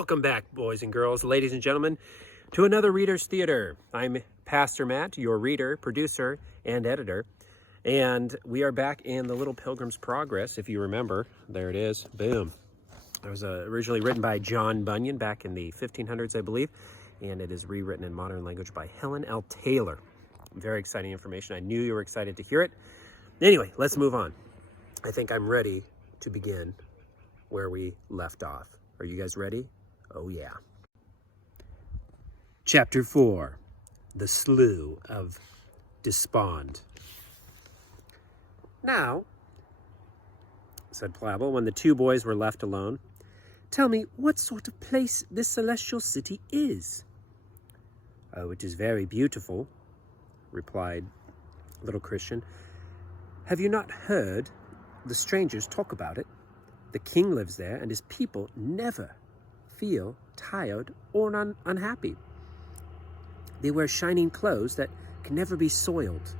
Welcome back, boys and girls, ladies and gentlemen, to another Reader's Theater. I'm Pastor Matt, your reader, producer, and editor. And we are back in the Little Pilgrim's Progress, if you remember. There it is. Boom. It was originally written by John Bunyan back in the 1500s, I believe. And it is rewritten in modern language by Helen L. Taylor. Very exciting information. I knew you were excited to hear it. Anyway, let's move on. I think I'm ready to begin where we left off. Are you guys ready? Oh, yeah. Chapter 4, The Slough of Despond. Now, said Pliable, when the two boys were left alone, tell me what sort of place this celestial city is. Oh, it is very beautiful, replied little Christian. Have you not heard the strangers talk about it? The king lives there, and his people never feel tired or unhappy. They wear shining clothes that can never be soiled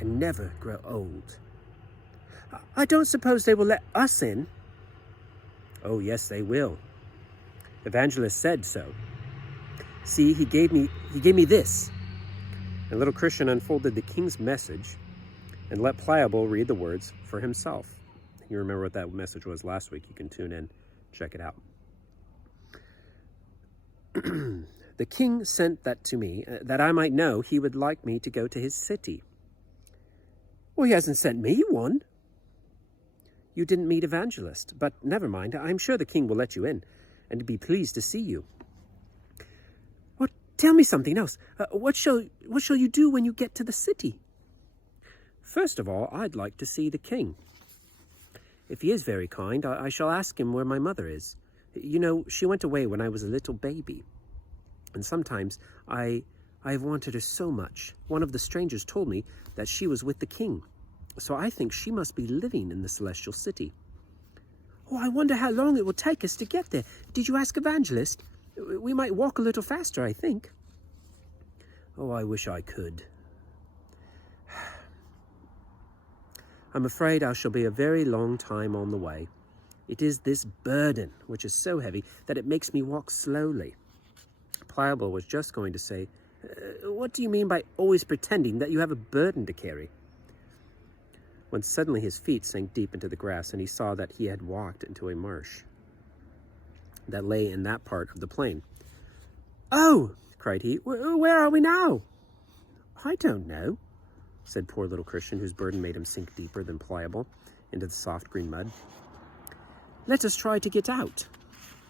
and never grow old. I don't suppose they will let us in. Oh, yes, they will. Evangelist said so. See, he gave me this. And little Christian unfolded the king's message and let Pliable read the words for himself. You remember what that message was last week. You can tune in, check it out. The king sent that to me, that I might know he would like me to go to his city. Well, he hasn't sent me one. You didn't meet Evangelist, but never mind. I'm sure the king will let you in, and be pleased to see you. Well, tell me something else. What shall you do when you get to the city? First of all, I'd like to see the king. If he is very kind, I shall ask him where my mother is. You know, she went away when I was a little baby. And sometimes I have wanted her so much. One of the strangers told me that she was with the king. So I think she must be living in the celestial city. Oh, I wonder how long it will take us to get there. Did you ask Evangelist? We might walk a little faster, I think. Oh, I wish I could. I'm afraid I shall be a very long time on the way. It is this burden which is so heavy that it makes me walk slowly. Pliable was just going to say, what do you mean by always pretending that you have a burden to carry? When suddenly his feet sank deep into the grass and he saw that he had walked into a marsh that lay in that part of the plain. Oh, cried he, where are we now? I don't know, said poor little Christian, whose burden made him sink deeper than Pliable into the soft green mud. Let us try to get out.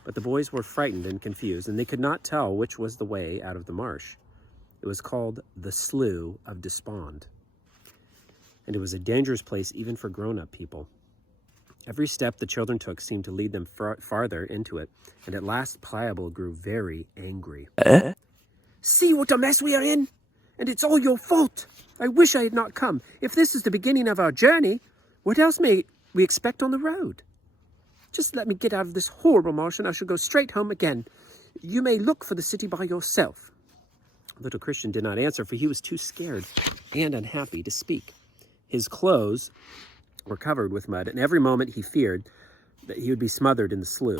But the boys were frightened and confused, and they could not tell which was the way out of the marsh. It was called the Slough of Despond, and it was a dangerous place even for grown-up people. Every step the children took seemed to lead them farther into it, and at last Pliable grew very angry. See what a mess we are in, and it's all your fault. I wish I had not come. If this is the beginning of our journey, what else may we expect on the road? Just let me get out of this horrible marsh and I shall go straight home again. You may look for the city by yourself. Little Christian did not answer, for he was too scared and unhappy to speak. His clothes were covered with mud, and every moment he feared that he would be smothered in the slough.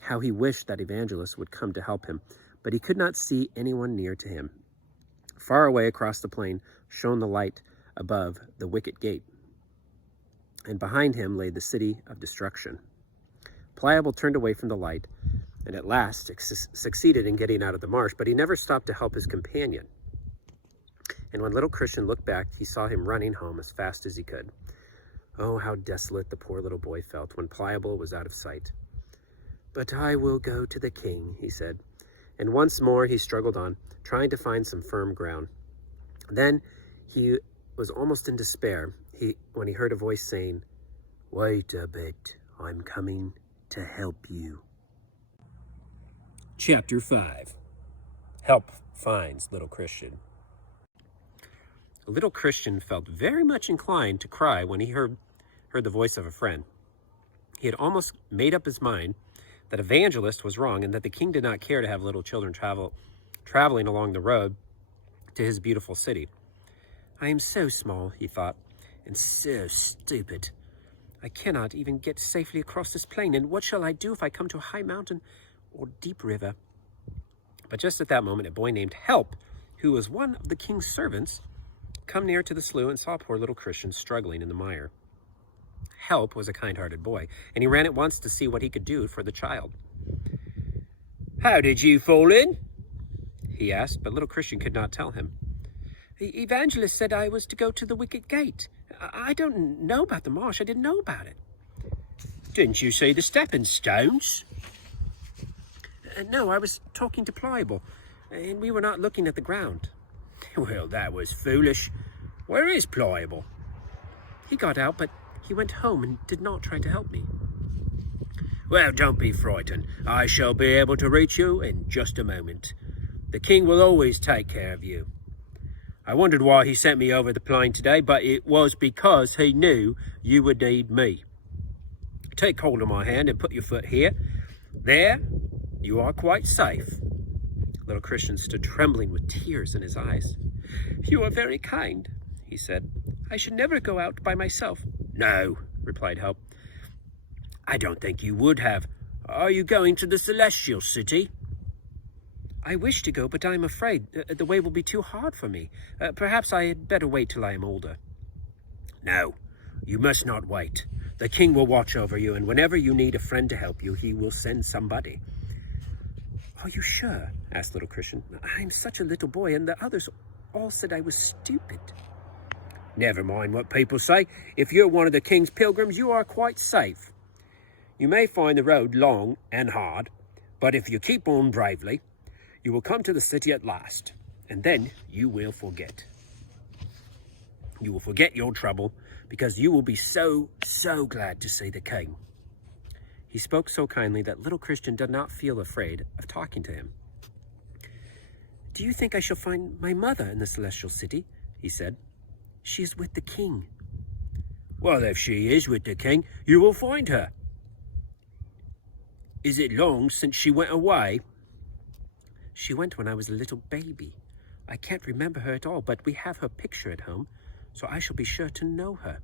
How he wished that Evangelist would come to help him, but he could not see anyone near to him. Far away across the plain shone the light above the Whicket gate, and behind him lay the city of destruction. Pliable turned away from the light, and at last succeeded in getting out of the marsh, but he never stopped to help his companion. And when little Christian looked back, he saw him running home as fast as he could. Oh, how desolate the poor little boy felt when Pliable was out of sight. But I will go to the king, he said, and once more he struggled on, trying to find some firm ground. Then he was almost in despair when he heard a voice saying, Wait a bit, I'm coming to help you. Chapter 5. Help finds little Christian. Little Christian felt very much inclined to cry when he heard the voice of a friend. He had almost made up his mind that Evangelist was wrong and that the king did not care to have little children traveling along the road to his beautiful city. I am so small, he thought, and so stupid. I cannot even get safely across this plain, and what shall I do if I come to a high mountain or deep river. But just at that moment, a boy named Help, who was one of the king's servants, come near to the slough and saw poor little Christian struggling in the mire. Help was a kind-hearted boy, and he ran at once to see what he could do for the child. "How did you fall in?" he asked, but little Christian could not tell him. "The evangelist said I was to go to the Whicket gate. I don't know about the marsh. I didn't know about it." "Didn't you see the stepping stones?" No, I was talking to Pliable, and we were not looking at the ground." "Well, that was foolish. Where is Pliable?" "He got out, but he went home and did not try to help me." "Well, don't be frightened. I shall be able to reach you in just a moment. The king will always take care of you. I wondered why he sent me over the plain today, but it was because he knew you would need me. Take hold of my hand and put your foot here. There, you are quite safe." Little Christian stood trembling with tears in his eyes. "You are very kind," he said. "I should never go out by myself." "No," replied Help. "I don't think you would have. Are you going to the celestial city?" "I wish to go, but I am afraid the way will be too hard for me. Perhaps I had better wait till I am older." "No, you must not wait. The king will watch over you, and whenever you need a friend to help you, he will send somebody." "Are you sure?" asked little Christian. "I'm such a little boy, and the others all said I was stupid." "Never mind what people say. If you're one of the king's pilgrims, you are quite safe. You may find the road long and hard, but if you keep on bravely, you will come to the city at last, and then you will forget. You will forget your trouble, because you will be so glad to see the king." He spoke so kindly that little Christian did not feel afraid of talking to him. "Do you think I shall find my mother in the celestial city?" he said. "She is with the king." "Well, if she is with the king, you will find her. Is it long since she went away?" "She went when I was a little baby. I can't remember her at all, but we have her picture at home, so I shall be sure to know her.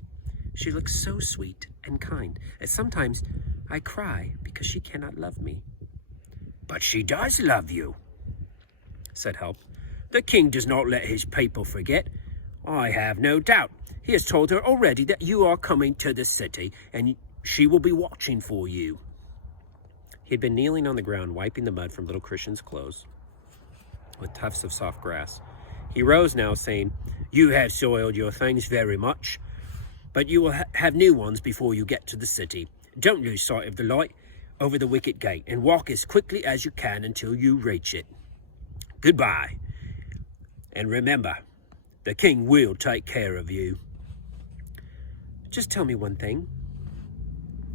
She looks so sweet and kind, and sometimes I cry because she cannot love me." "But she does love you," said Help. "The king does not let his people forget. I have no doubt. He has told her already that you are coming to the city, and she will be watching for you." He had been kneeling on the ground, wiping the mud from little Christian's clothes with tufts of soft grass. He rose now, saying, "You have soiled your things very much, but you will have new ones before you get to the city. Don't lose sight of the light over the Whicket gate, and walk as quickly as you can until you reach it. Goodbye, and remember, the king will take care of you." "Just tell me one thing.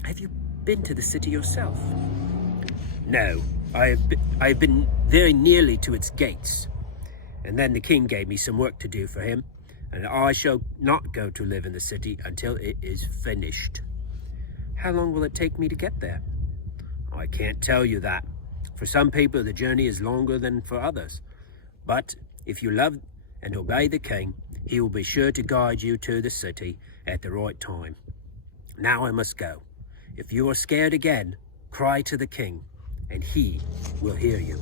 Have you been to the city yourself?" "No, I have been very nearly to its gates, and then the king gave me some work to do for him, and I shall not go to live in the city until it is finished." "How long will it take me to get there?" "I can't tell you that. For some people, the journey is longer than for others. But if you love and obey the king, he will be sure to guide you to the city at the right time. Now I must go. If you are scared again, cry to the king, and he will hear you."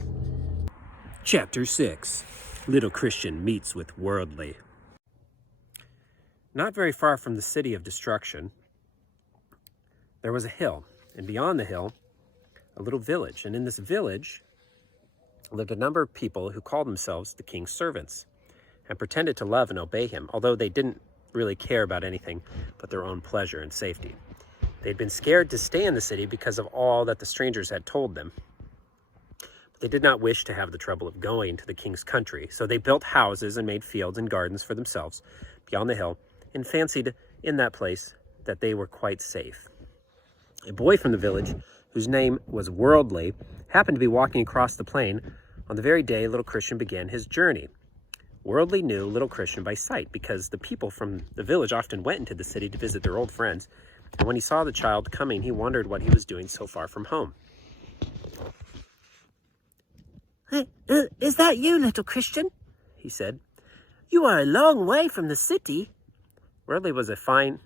Chapter 6. Little Christian meets with Worldly. Not very far from the city of destruction, there was a hill, and beyond the hill, a little village. And in this village lived a number of people who called themselves the king's servants and pretended to love and obey him, although they didn't really care about anything but their own pleasure and safety. They'd been scared to stay in the city because of all that the strangers had told them. But they did not wish to have the trouble of going to the king's country, so they built houses and made fields and gardens for themselves beyond the hill, and fancied in that place that they were quite safe. A boy from the village, whose name was Worldly, happened to be walking across the plain on the very day little Christian began his journey. Worldly knew little Christian by sight, because the people from the village often went into the city to visit their old friends, and when he saw the child coming, he wondered what he was doing so far from home. Is that you, little Christian?" he said. "You are a long way from the city." Worldly was a fine,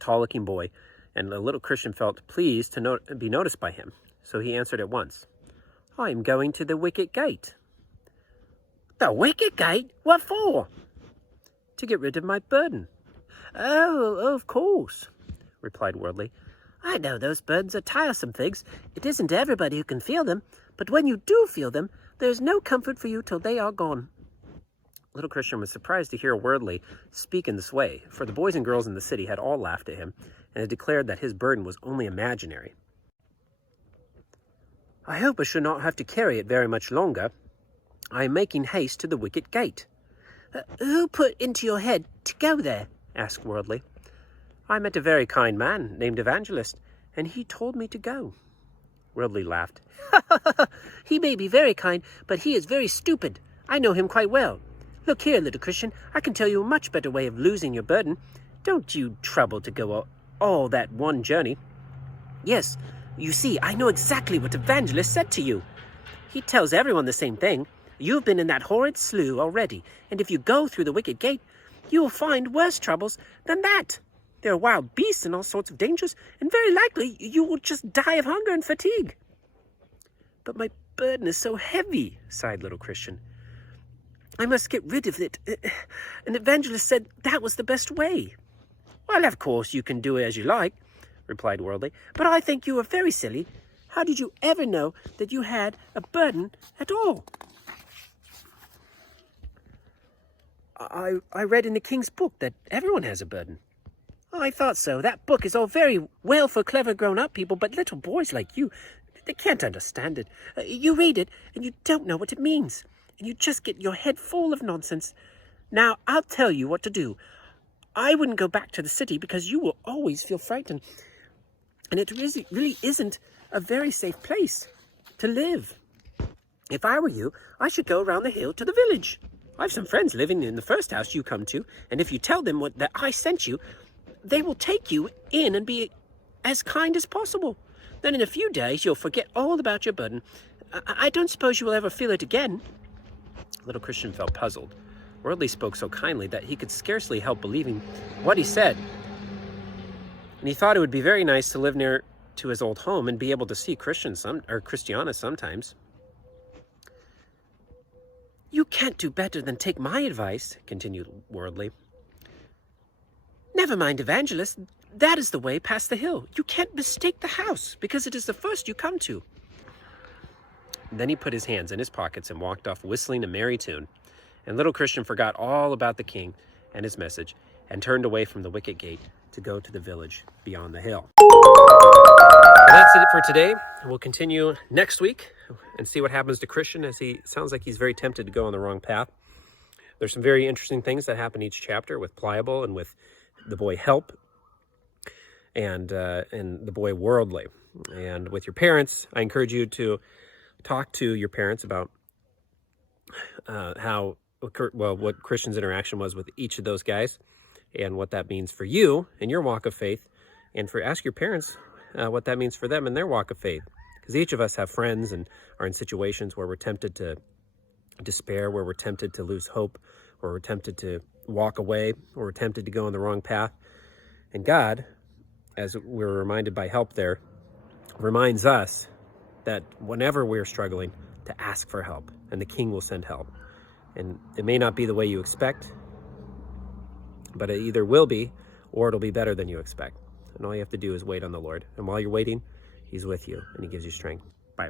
tall-looking boy, and the little Christian felt pleased to be noticed by him, so he answered at once. I'm going to the Whicket gate. The Whicket gate? What for? To get rid of my burden. Oh, of course, replied Worldly. I know those burdens are tiresome things. It isn't everybody who can feel them, but when you do feel them, there's no comfort for you till they are gone. Little Christian was surprised to hear Worldly speak in this way, for the boys and girls in the city had all laughed at him, and had declared that his burden was only imaginary. I hope I shall not have to carry it very much longer. I am making haste to the Whicket gate. Who put into your head to go there? Asked Worldly. I met a very kind man named Evangelist, and he told me to go. Worldly laughed. He may be very kind, but he is very stupid. I know him quite well. Look here, little Christian, I can tell you a much better way of losing your burden. Don't you trouble to go all that one journey. Yes, you see, I know exactly what Evangelist said to you. He tells everyone the same thing. You've been in that horrid slough already, and if you go through the Whicket gate, you will find worse troubles than that. There are wild beasts and all sorts of dangers, and very likely you will just die of hunger and fatigue. But my burden is so heavy, sighed little Christian. I must get rid of it. An evangelist said that was the best way. Well, of course, you can do it as you like, replied Worldly, but I think you are very silly. How did you ever know that you had a burden at all? I read in the king's book that everyone has a burden. I thought so. That book is all very well for clever grown-up people, but little boys like you, they can't understand it. You read it, and you don't know what it means, and you just get your head full of nonsense. Now, I'll tell you what to do. I wouldn't go back to the city because you will always feel frightened, and it really isn't a very safe place to live. If I were you, I should go around the hill to the village. I have some friends living in the first house you come to, and if you tell them that I sent you, they will take you in and be as kind as possible. Then in a few days, you'll forget all about your burden. I don't suppose you will ever feel it again. Little Christian felt puzzled. Worldly spoke so kindly that he could scarcely help believing what he said. And he thought it would be very nice to live near to his old home and be able to see Christiana sometimes. You can't do better than take my advice, continued Worldly. Never mind, Evangelist. That is the way past the hill. You can't mistake the house, because it is the first you come to. Then he put his hands in his pockets and walked off whistling a merry tune. And little Christian forgot all about the king and his message and turned away from the Whicket gate to go to the village beyond the hill. And that's it for today. We'll continue next week and see what happens to Christian, as he sounds like he's very tempted to go on the wrong path. There's some very interesting things that happen each chapter with Pliable and with the boy Help and the boy Worldly. And with your parents, I encourage you to talk to your parents about what Christian's interaction was with each of those guys and what that means for you in your walk of faith, and ask your parents what that means for them in their walk of faith. Because each of us have friends and are in situations where we're tempted to despair, where we're tempted to lose hope, where we're tempted to walk away, or we're tempted to go on the wrong path. And God, as we're reminded by Help there, reminds us that whenever we're struggling, to ask for help, and the King will send help. And it may not be the way you expect, but it either will be, or it'll be better than you expect. And all you have to do is wait on the Lord. And while you're waiting, He's with you, and He gives you strength. Bye.